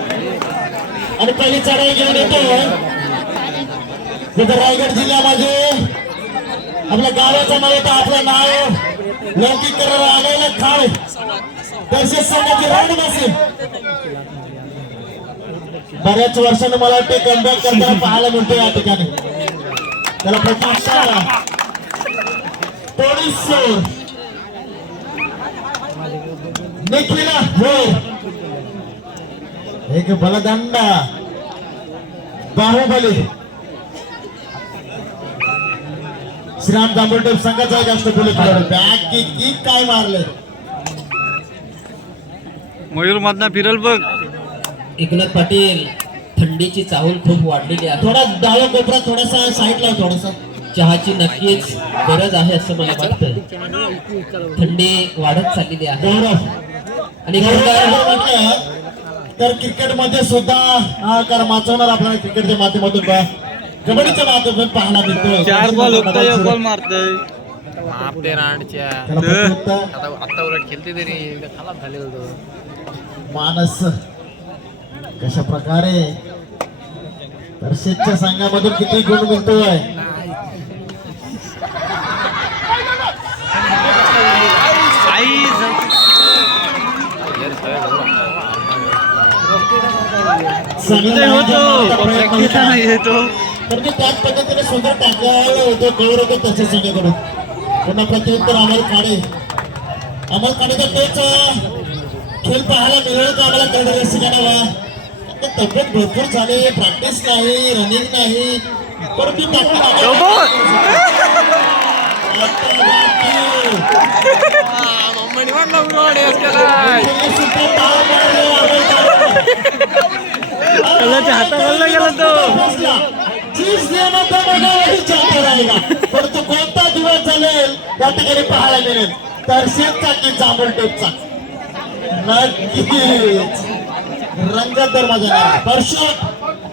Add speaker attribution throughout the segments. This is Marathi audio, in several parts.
Speaker 1: आणि पहिली चढाई घेऊन येतो. तिथं रायगड जिल्ह्यामध्ये आपल्या गावाचं नाव येतं आपलं नाव लौकिक करायला आलेलं खाळ दर्शक संघाची राणी असेल बऱ्याच वर्षानं मला वाटते कमबॅक करताना पाहायला मिळतो या ठिकाणी. त्याला प्रकाश पोलीस निखिला हो एक बलदंडा. बाहुबली. श्रीराम दांबोटे संघाचा अष्टपैलू खेळाडू बॅग किक किक काय मारले?
Speaker 2: मयूर मधना फिरल बघ.
Speaker 3: एकनाथ पाटील थंडीची चाहूल खूप वाढलेली आहे.
Speaker 1: थोडा डावा कोपरा थोडासा साईडला थोडासा
Speaker 3: चहाची नक्कीच गरज आहे असं मला वाटतं थंडी वाढत चाललेली आहे. आणि
Speaker 1: गौरव
Speaker 3: खरं
Speaker 1: जर म्हटलं तर क्रिकेटमध्ये सुद्धा हा कर वाचवणार आपल्याला क्रिकेटच्या माध्यमातून कबड्डीच्या माध्यमातून पाहायला मिळतो
Speaker 2: चार बॉल होता एक बॉल मारतय.
Speaker 4: आता उलट खेळते तरी खराब
Speaker 1: मानस कशा प्रकारे संघामधून किती गुण मिळतोय
Speaker 2: आई
Speaker 1: चांगला
Speaker 2: होतो
Speaker 1: प्रयत्न होता.
Speaker 2: नाही येतो
Speaker 1: तर मी त्याच पद्धतीने सुंदर टाकलेलं होतो. गौरव होतो त्याच्या संघाकडून पुन्हा प्रत्युत्तर अमोल खाडे. अमोल खाडेचा तोच खेळ पाहायला मिळेल का आम्हाला कळलं रसिकांना वा तब्येत भरपूर झाली. प्रॅक्टिस नाही रनिंग नाही. पण मी टाकली
Speaker 4: मम्मी
Speaker 2: हातावरला गेला तो.
Speaker 1: चीज देणं तर परंतु कोणता दिवस चालेल त्या ठिकाणी पाहायला मिळेल. तर शेतचा की जांभूळ टेपचा? नक्कीच. रंगत तर माझा परशोट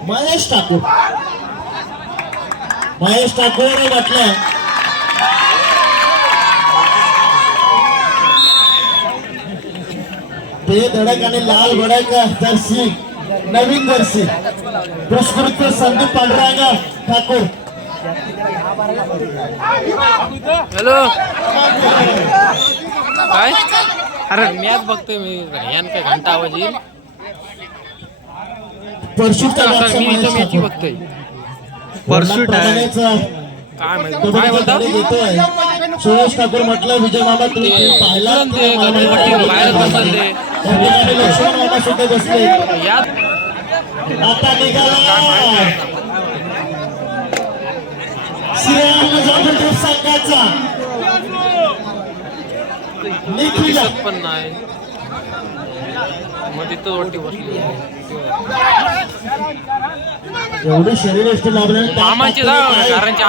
Speaker 1: महेश ठाकूर. महेश ठाकूर म्हटलं ते धडक आणि लाल भडक जर्सी नवीन जर्सी पुरस्कृत संदीप पांडुरंग ठाकूर.
Speaker 4: हॅलो. काय? अरे मॅच बघतोय मी यान काय घंटा आवाज येईल. इथं मॅची. बघतोय.
Speaker 2: परशूट
Speaker 4: काय बोलता?
Speaker 1: देतोय सुरेश ठाकूर म्हटलं विजय मामा तुम्ही खेळ पाहिला?
Speaker 4: तुरंत ते गणपती बाहेर बसले. ते.
Speaker 1: त्या ठिकाणी लक्ष्मण मामा सुद्धा बसले.
Speaker 4: यात
Speaker 1: आता निघाला. श्रीराम जांभूळ संघाचा निखिला
Speaker 4: दिसत पण नाही. मग तिथं वरती बसली.
Speaker 1: एवढे शरीर एष्टी लाभले
Speaker 4: मामाची जा घरांची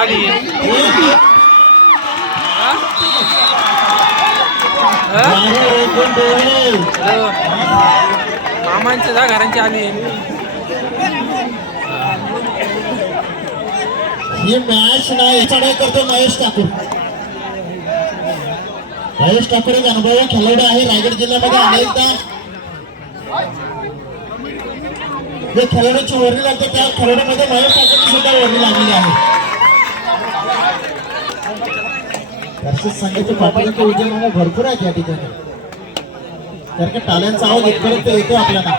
Speaker 4: आली जा घरांची आली.
Speaker 1: ही मॅच नाही चढाई करतो महेश ठाकूर. महेश ठाकूर एक अनुभवी खेळाडू आहे रायगड जिल्ह्यामध्ये अनेकदा. जे खेळाडूची वर्णी लागते त्या खेळाडूमध्ये महेश ठाकूरची सुद्धा वर्णी लागलेली आहे. दर्शक संघाचे पाटील विजय मामा भरपूर आहेत या ठिकाणी कारण का टाळ्यांचा आवाज इथपर्यंत येतो आपल्याला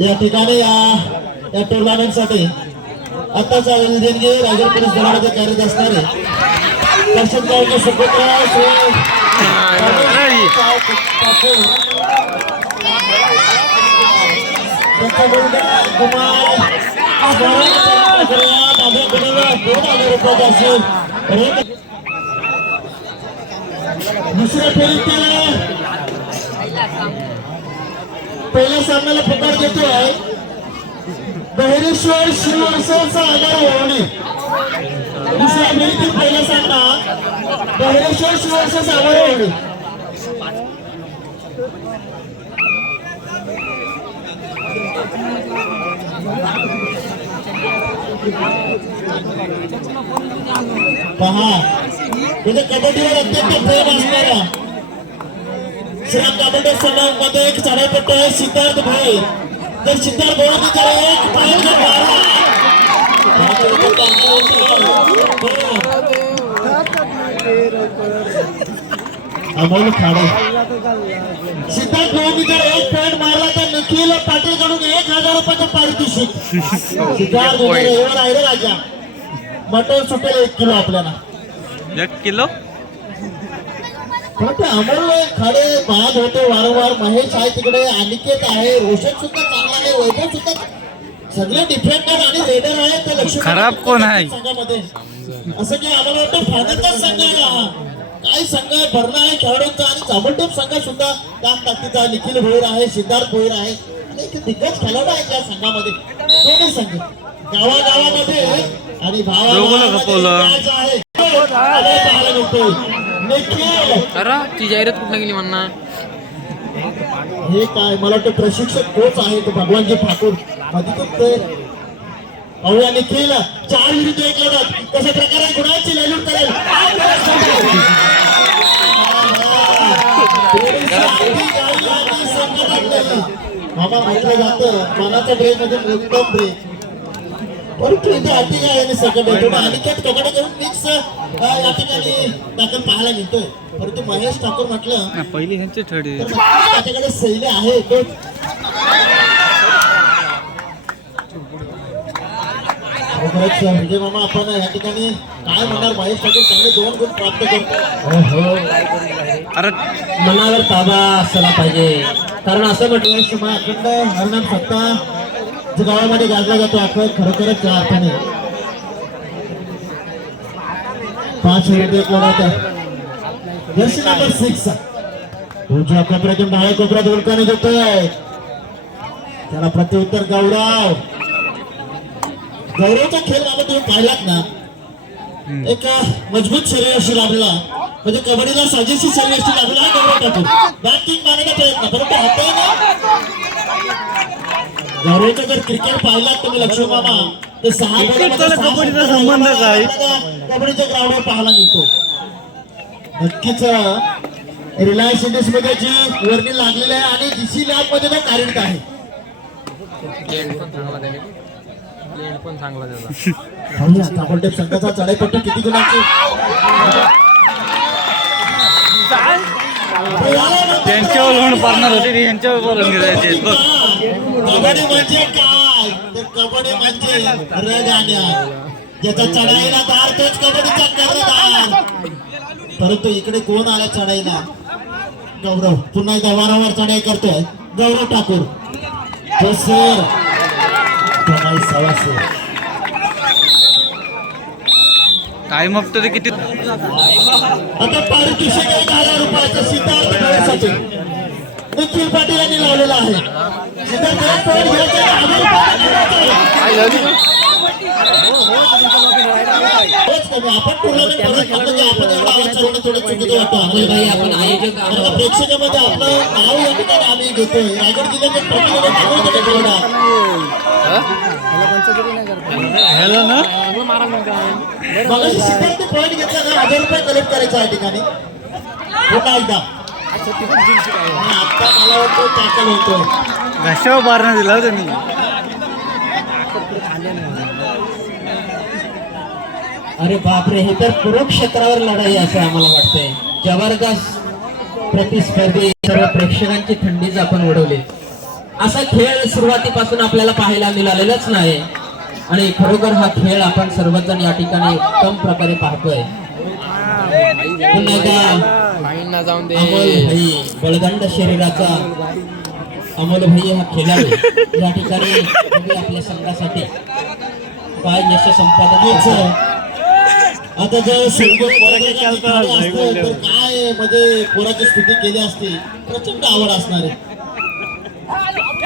Speaker 1: या ठिकाणी या या टुर्नामेंटसाठी आताचा देणगे रायगड पोलीस दलामध्ये कार्यरत असणारे. दर्शन गावचे सुपुत्र श्री दोन दुसऱ्या फेरीतील पहिल्या सामन्याला पुकार देतोय बहिरेश्वर श्रीवर्षाचा आधार होणे दुसऱ्या फेरीतील पहिला सामना बहिरेश्वर श्रीवर्षाचा आधार होणे पहा म्हणजे कबड्डीवर अत्यंत प्रेम असणारा श्री कबड्डी संघामध्ये एक चढाईपट्टू आहे सिद्धार्थ भाई तर सिद्धार्थ त्याला एक मारा अमोल खाडे. सिद्धार्थ एक पॉईंट मारला तर निखिल पाटील कडून एक हजार रुपयाचं पारितोषिक. सिद्धार्थ एवढं आहे रे राजा मटण सुटेल एक किलो आपल्याला.
Speaker 2: एक किलो?
Speaker 1: पण ते अमोल खाडे बाद होते वारंवार. महेश आहे तिकडे अनिकेत आहे रोशन सुद्धा चांगला आहे वैभव सुद्धा सगळे डिफेंडर आणि रेडर आहेत ते लक्ष्मी
Speaker 2: खराब कोण आहे?
Speaker 1: संघामध्ये. असं की आम्हाला वाटतं फायनलचाच संघ आहे. काय संघ आहे भरणा आहे खेळाडूंचा आणि चामलटोप संघ सुद्धा त्या ताकदीचा निखिल भोईर आहे सिद्धार्थ भोईर आहे. आणि एक दिग्गज खेळाडू आहे त्या संघामध्ये. दोन्ही संघ. गावागावामध्ये आणि. भावागावामध्ये आहे.
Speaker 4: अरे ती जाहिरात कुठं गेली म्हणणार?
Speaker 1: हे काय मला वाटतं प्रशिक्षक कोच आहे तो भगवानजी ठाकूर. अधिकृत ते अहो या निखिल. चार विरुद्ध एक लढत. कशा प्रकारे गुणाची लढत करेल. मामा म्हटलं जातं. मनाचा ब्रेक म्हणजे उत्तम ब्रेक परंतु इथे अति काय आणि सकट आहे थोडं अनिकेत ककडे घेऊन मिक्स या ठिकाणी दाखल पाहायला मिळतोय. परंतु महेश ठाकूर म्हटलं
Speaker 2: पहिली ह्यांची ठडी
Speaker 1: त्याच्याकडे आहे म्हणजे मामा आपण या ठिकाणी काय म्हणणार? महेश ठाकूर चांगले दोन गुण प्राप्त करतो.
Speaker 2: अरे
Speaker 3: मनावर ताबा असला पाहिजे. कारण असं म्हटलं
Speaker 1: अखंड हरणाम सत्ता जो गावामध्ये गाजला जातो अखंड खरोखरच त्या अर्थाने. पाच मिनिट लढत जर्सी नंबर सिक्स उजव्या कोपऱ्यातून डाव्या कोपऱ्यात उलकाने देतोय त्याला प्रत्युत्तर गौरव. गौरवचा खेळ बाबा तुम्ही पाहिलात ना? एक मजबूत शरीर अशी लाभला म्हणजे कबड्डीला साजेशी शरीर अशी लाभला गौरव ठाकूर. बॅट किक मारण्याचा प्रयत्न परंतु हातही ना गौरवचा जर क्रिकेट पाहिलात तुम्ही लक्ष्मी मामा तर सहा
Speaker 2: कबड्डीचा संबंध काय?
Speaker 1: कबड्डीच्या ग्राउंडवर पाहायला मिळतो. नक्कीच रिलायन्स इंडस्ट्रीजमध्ये जी वर्णी लागलेली आहे आणि जीसी लॅबमध्ये तो कार्यरत आहे.
Speaker 4: पण चांगला त्याचा
Speaker 1: ताबडतोब संघाचा चढाईपट्टू किती गुणांची?
Speaker 2: त्यांच्यावर म्हणून पाडणार होते ते यांच्यावर बोलून बघ.
Speaker 1: कबड्डी म्हणजे काय? तर कबड्डी म्हणजे ज्याचा चढाईला दार तोच कबड्डीचा कर्णधार. परंतु इकडे कोण आला चढाईला? गौरव पुन्हा एकदा वारंवार चढाई करतोय. गौरव ठाकूर. तो सर सवा सर
Speaker 2: टाइम अप तर किती
Speaker 1: आता पारितोषिक एक हजार रुपयाचं सिद्धार्थ खेळासाठी निखिल पाटील यांनी लावलेला आहे. सिद्धार्थ पॉईंट घ्यायचा. आपण प्रेक्षकामध्ये आपलं नाव या ठिकाणी आम्ही घेतोय. रायगड जिल्ह्याचे प्रतिनिधी ठाकूर
Speaker 2: हॅलो ना?
Speaker 1: सिद्धार्थ पॉईंट घेतला ना हजार रुपये कलेक्ट करायचा या ठिकाणी पुन्हा एकदा आणि आता मला वाटतं टॅकल होतोय
Speaker 2: घशावर दिला हो त्यांनी
Speaker 3: अरे बापरे हे तर कुरुक्षेत्रावर लढाई असं आम्हाला वाटतंय. जबरदस्त प्रतिस्पर्धी सर्व प्रेक्षकांची थंडीच आपण उडवली. असा खेळ सुरुवातीपासून आपल्याला पाहायला मिळालेलाच नाही. आणि खरोखर हा खेळ आपण सर्वजण या ठिकाणी उत्तम प्रकारे पाहतोय. बळदंड शरीराचा अमोल भाई हा खेळाडू या ठिकाणी आपल्या संघासाठी. काय यश संपादन.
Speaker 1: आता जर काय म्हणजे पोराची स्थिती केली असती. प्रचंड आवड असणार आहे.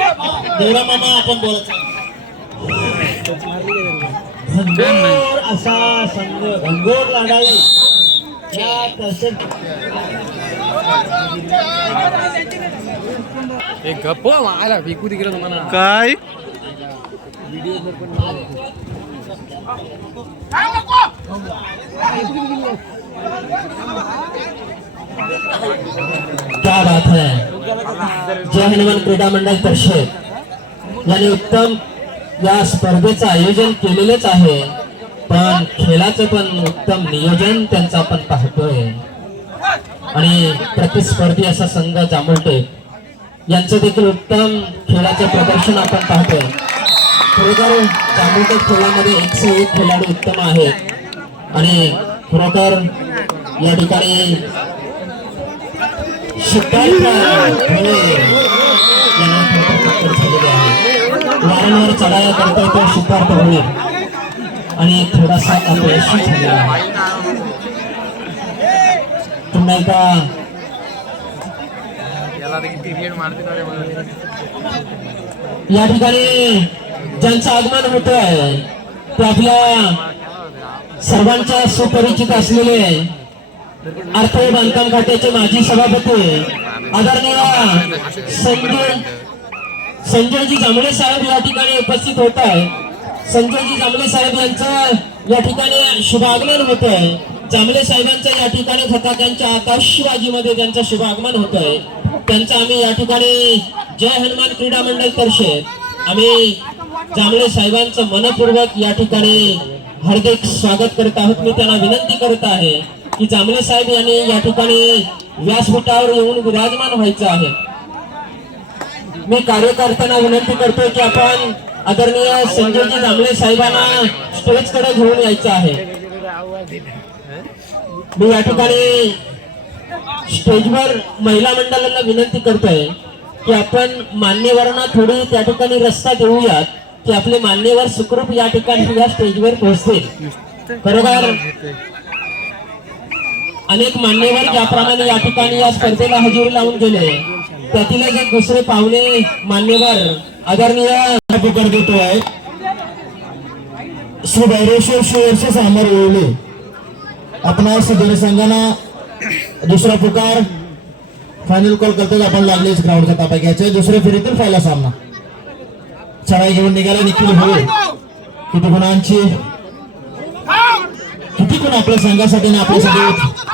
Speaker 1: देवरा मामा आपण बोलायचं घनघोर असा संघ घनघोर लढाई या तसं
Speaker 4: एक गप्प मायला फेकू तिकडे तुम्हाला
Speaker 2: काय
Speaker 3: क्या बात है। जय हनुमान क्रीडा मंडळ तर्फे यांनी उत्तम या स्पर्धेचं आयोजन केलेलेच आहे. पण खेळाचं पण उत्तम नियोजन त्यांचं आपण पाहतोय. आणि प्रतिस्पर्धी असा संघ जांभुलटे यांचं देखील उत्तम खेळाचं प्रदर्शन आपण पाहतोय. खरोखर जांभुलटे खेळामध्ये एकशे एक खेळाडू उत्तम आहेत. आणि खरोखर या ठिकाणी सिद्धार्थ भोळे यांना थोडं आहे वारंवार चढाया करतोय तो सिद्धार्थ होणे आणि थोडासा अपयशी झालेला आहे. पुन्हा एकदा या ठिकाणी ज्यांचं आगमन होत आहे ते आपल्या सर्वांच्या सुपरिचित असलेले अर्थ बांधकाम खात्याचे माजी सभापती आदरणीय संजय संजयजी जांभळे साहेब या ठिकाणी उपस्थित होत आहे संजयजी जांभळे साहेब यांचं या ठिकाणी शुभागमन होत आहे. जांभळे साहेबांचं या ठिकाणी फटाक्यांच्या आकाशबाजीमध्ये त्यांचं शुभागमन होत आहे. त्यांचं आम्ही या ठिकाणी जय हनुमान क्रीडा मंडळ तर्फे आम्ही जांभळे साहेबांचं मनपूर्वक या ठिकाणी हार्दिक स्वागत करत आहोत. मी त्यांना विनंती करत आहे. की जांभळे साहेब यांनी या ठिकाणी व्यासपीठावर येऊन विराजमान व्हायचं आहे. मी कार्यकर्त्यांना विनंती करतोय की आपण आदरणीय संजयजी जांभळे साहेबांना स्टेजकडे घेऊन यायचं आहे. मी या ठिकाणी स्टेजवर महिला मंडळाला विनंती करतोय की आपण मान्यवरांना थोडी त्या ठिकाणी रस्ता देऊयात की आपले मान्यवर सुखरूप या ठिकाणी या स्टेजवर पोहोचतील. बरोबर अनेक मान्यवर ज्याप्रमाणे या ठिकाणी या स्पर्धेला हजेरी लावून गेले. त्यातीलच एक दुसरे पाहुणे मान्यवर आदरणीय
Speaker 1: पुकार देतो आहे श्री भैरेश्वर श्री वर्ष सामोर येवले. आपण जनसंघाना दुसरा पुकार. फायनल कॉल करतो आपण लागलेच ग्राउंडचा तापा घ्यायचा दुसऱ्या फेरीतील पहिला सामना. चढाई घेऊन निघाला निखिल हो किती गुणांची. किती गुण आपल्या संघासाठी आणि आपल्यासाठी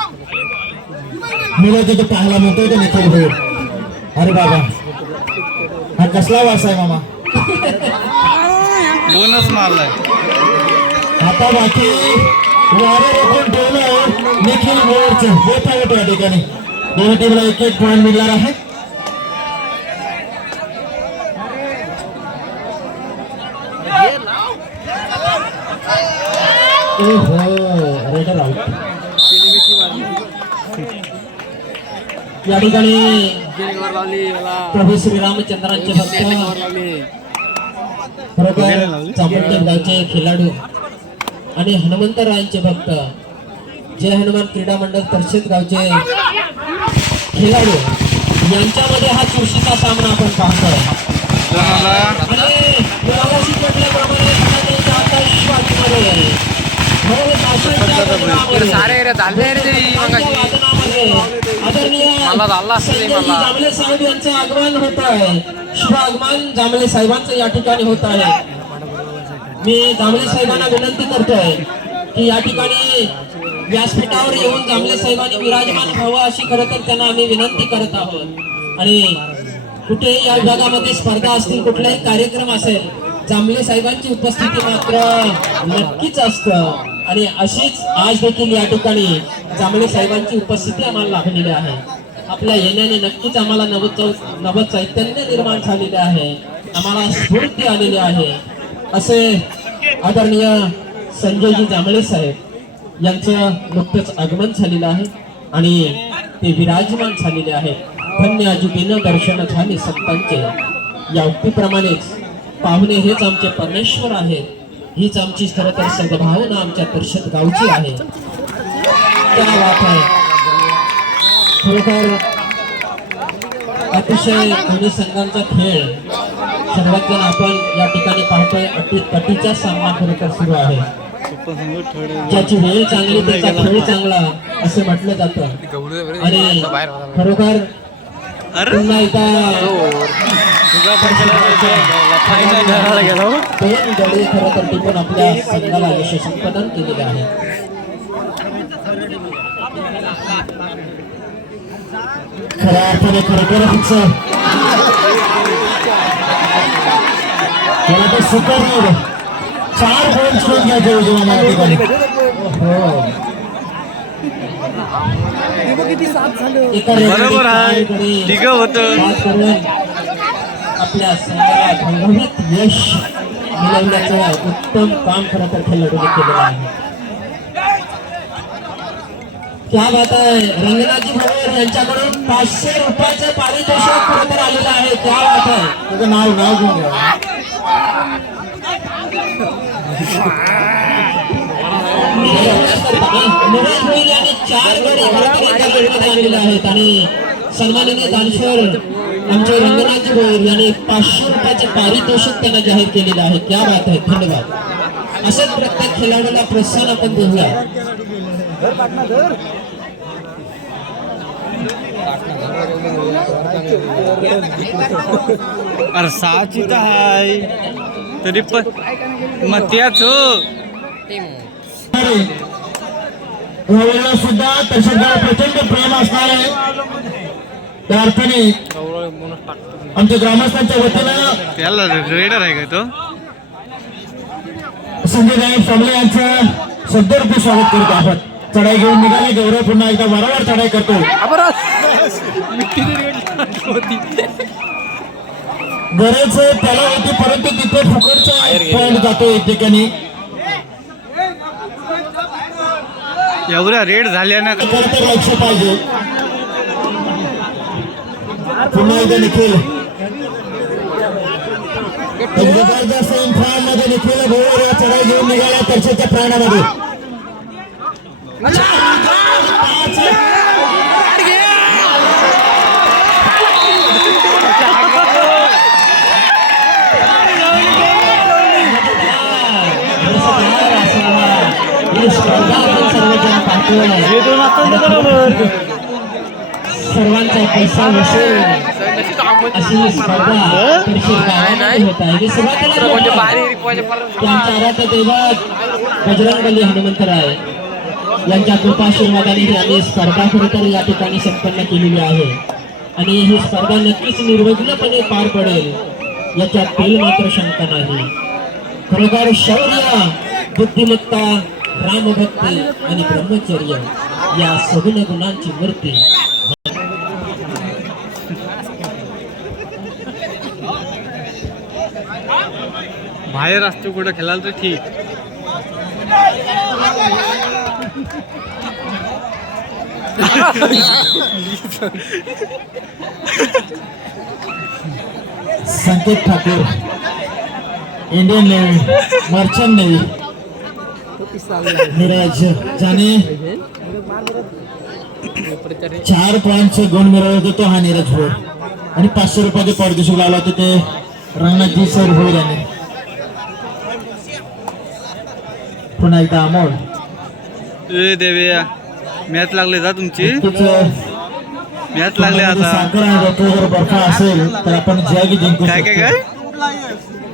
Speaker 1: मुलं तिथे पाहायला मिळतोय ते निखिल हो अरे बाबा. हा कसला वास आहे मामा?
Speaker 2: बोनस मारलाय.
Speaker 1: आता बाकी वारे रोखून ठेवलं निखिल मोरचं. होत आहे या ठिकाणी. दोन्ही टीमला एक एक पॉईंट मिळणार आहे. ओहो रेडर आउट या ठिकाणी
Speaker 3: प्रभू श्रीरामचंद्रांचे भक्त.
Speaker 4: लावली
Speaker 3: खरोखर चामुंडे गावचे खेळाडू आणि हनुमंतरायांचे भक्त. जय हनुमान क्रीडा मंडळ परिषद गावचे खेळाडू यांच्यामध्ये हा चुरशीचा सामना आपण पाहतोय. आणि मगाशी म्हटल्याप्रमाणे फटाक्यांच्या आकाशवाणीमध्ये, खरोखर आकाशाच्या गगनामध्ये,
Speaker 4: सारे रे झाले रे तरी
Speaker 3: फटाक्यांच्या
Speaker 4: मगाशी
Speaker 3: वादनामध्ये आदरणीय
Speaker 4: मला झाला असेल मला.
Speaker 3: जांभळे साहेब यांचं आगमन होत आहे शुभ आगमन जांभळे साहेबांचं या ठिकाणी होत आहे मी जांभले साहेबांना विनंती करतोय की या ठिकाणी व्यासपीठावर येऊन जांभले साहेबांनी विराजमान व्हावं अशी खरं तर त्यांना आम्ही विनंती करत आहोत आणि कुठे या विभागामध्ये स्पर्धा असतील कुठलाही कार्यक्रम असेल जांभले साहेबांची उपस्थिती मात्र नक्कीच असतं आणि अशीच आज देखील या ठिकाणी जांभळे साहेबांची उपस्थिती आम्हाला लाभलेली आहे. आपल्या येण्याने नक्कीच आम्हाला नवच नव चैतन्य निर्माण झालेले आहे. आम्हाला स्फूर्ती आलेली आहे. असे आदरणीय संजयजी जांभळे साहेब यांचं नुकतंच आगमन झालेलं आहे आणि ते विराजमान झालेले आहेत धन्य अजितीनं दर्शन झाले संतांचे. या उक्तीप्रमाणेच पाहुणे हेच आमचे परमेश्वर आहेत. हीच आमची खरं तर सद्भावना आमच्या परिषद गावची आहे. त्या आहे खरोखर अतिशय दोन्ही संघांचा खेळ सर्वात जण आपण या ठिकाणी पाहतोय. अटी तटीचा सामना खरोखर सुरू आहे. ज्याची वेळ चांगली त्याचा खेळ चांगला असं म्हटलं जातं. आणि खरोखर
Speaker 2: अरे! फायनल गेलो
Speaker 3: गडी खरं तर टिपून आपल्या संघाला यश संपादन केलेले आहे
Speaker 1: खऱ्या अर्थाने खरोखरच त्याला सुपर नाही चार पॉईंट सोडून
Speaker 3: हो
Speaker 2: बरोबर आहे. तिघं होतं.
Speaker 3: आपल्या संघाला घवघवीत यश मिळवण्याचं उत्तम काम खरं तर खेळाडूने केलेलं आहे. क्या बात आहे. रंगनाथजी भोयर यांच्याकडून पाचशे रुपयाचं पारितोषिक खरं तर आलेलं आहे. क्या बात आहे.
Speaker 1: त्याचं नाव नाव घेऊन घ्या
Speaker 3: निवास होईल आणि चार गडी खरं तर एका गटात आणलेले आहेत आणि सन्माननीय दानशवर आमचे रंगनाथ भोयर यांनी पाचशे रुपयाचे पारितोषिक त्यांना जाहीर केलेलं आहे त्या बात आहे धन्यवाद असंच प्रत्येक खेळाडूला प्रोत्साहन आपण देऊया
Speaker 2: अरे सहाची तर आहे. तरी पण मग त्याच.
Speaker 1: गोव्याला सुद्धा तशाच प्रचंड प्रेम असणार आहे. त्या अर्थाने आमच्या ग्रामस्थांच्या वतीनं
Speaker 2: त्याला रेडर आहे का तो?
Speaker 1: संजय नाईक फॅमिली यांचं सद्दरपू स्वागत करतो आपण. चढाई घेऊन निघाले. गौरव पुन्हा एकदा वारंवार चढाई करतो. गरज त्याला होती परंतु तिथे फुकटचा पॉइंट जातो एक ठिकाणी
Speaker 2: एवढ्या रेड झाल्या ना
Speaker 1: खरं तर लक्ष पाहिजे पुन्हा एकदा निखिल. एक जबरदस्त फॉर्ममध्ये निखिल भोवर या चढाई घेऊन निघाला चर्चेच्या प्राणामध्ये
Speaker 3: ही स्पर्धा आपण सर्वजण पाहतोय सर्वांचा पैसा वसूल अशी ही स्पर्धा होत आहे. ही.
Speaker 4: म्हणजे
Speaker 3: दैवत बजरंगबली हनुमंतराय यांच्या कृपाशीर्वादाने ही आम्ही स्पर्धा खरं तर या ठिकाणी संपन्न केलेली आहे. आणि ही स्पर्धा नक्कीच निर्विघ्नपणे पार पडेल. याच्यात तेल मात्र शंका नाही. खरोखर शौर्य बुद्धिमत्ता रामभक्ती आणि ब्रह्मचर्य या सगुण गुणांची मूर्ती.
Speaker 2: बाहेर असतो कुठं खेळायला तर ठीक.
Speaker 1: Sanket Thakur Indian navy merchant navy Neeraj ज्याने चार पॉईंटचे गुण मिळवले होते तो हा नीरज भोर आणि पाचशे रुपयाचे पारितोषिक लावला होते ते रंगनाथजी सर भोर यांनी पुन्हा एकदा अमोल.
Speaker 2: ए देव्या मॅच लागले जा तुमची. मॅच लागले आता.
Speaker 1: साखर आणि रत्न जर बर्फ असेल तर आपण जग जिंकू
Speaker 2: काय काय काय?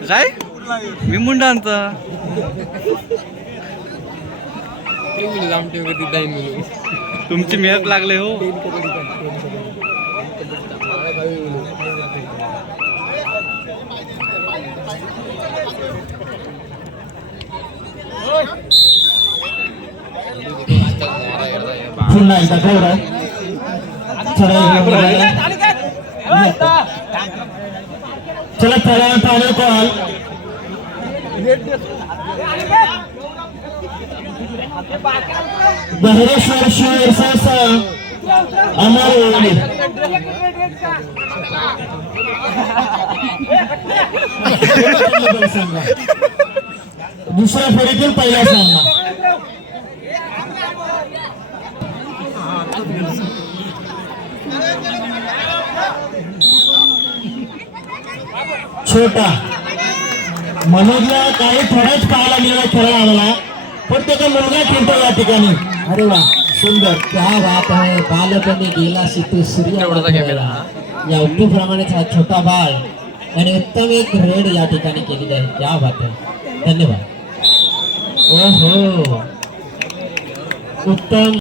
Speaker 2: काय? मी मुंडांचा.
Speaker 4: लांब ठेव कधी जाईन मी
Speaker 2: तुमची मॅच लागले हो
Speaker 1: पुन्हा एकदा गौरव चला. चला चला पाणी कॉल बहरेश्वर बहिरेश्वर सहसा अमर ओळी दुसऱ्या फेरीतील पहिला सामना. छोटा. मनोजला काही थोडाच पाहायला मिळाला खेळा आम्हाला. पण त्याचा मुलगा खेळतो या ठिकाणी. अरे वा सुंदर.
Speaker 3: क्या बात आहे. बालपणी गेला सितू सूर्य या उक्तीप्रमाणेच हा छोटा बाळ याने उत्तम एक रेड या ठिकाणी केलेली आहे. क्या बात आहे. धन्यवाद. ओहो. उत्तम